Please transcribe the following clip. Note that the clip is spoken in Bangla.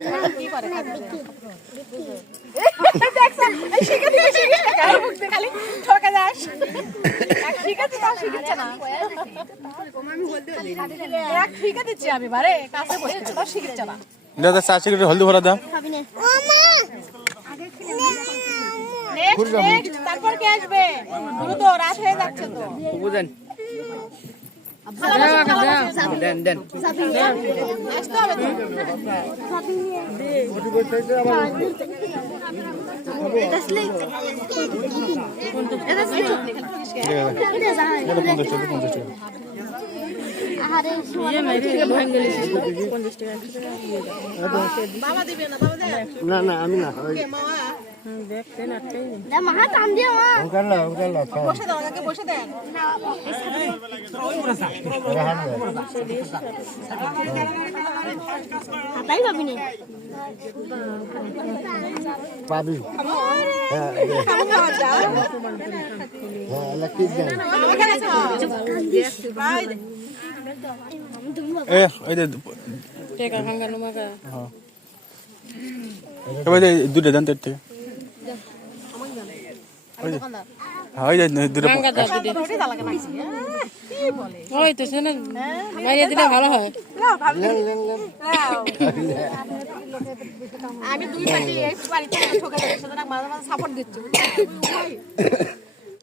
কি করে দেখছেন এই শিখে কারো মুখতে খালি ঠকে যাস শিখাতে তাও শিখছে না এক শিখে দিচ্ছি আমি বারে কাছে বসে তাও শিখছে না দাদা চা সিগারেট হলদি ভরা দাও নেক্সট তারপর কে আসবে দ্রুত রাত হয়ে যাচ্ছে তো বুঝেন দেন দেন আসতে হবে বাবা দিবে না বাবা দেয় না না আমি না বসে দাও আগে বসে দেন পাবি দুটো দেন থেকে ওই তো শোনেন মারিয়ে দিলে ভালো হয় আমি দুই পার্টি বাড়িতে ঠকে যাচ্ছি মাঝে মাঝে সাপোর্ট দিচ্ছি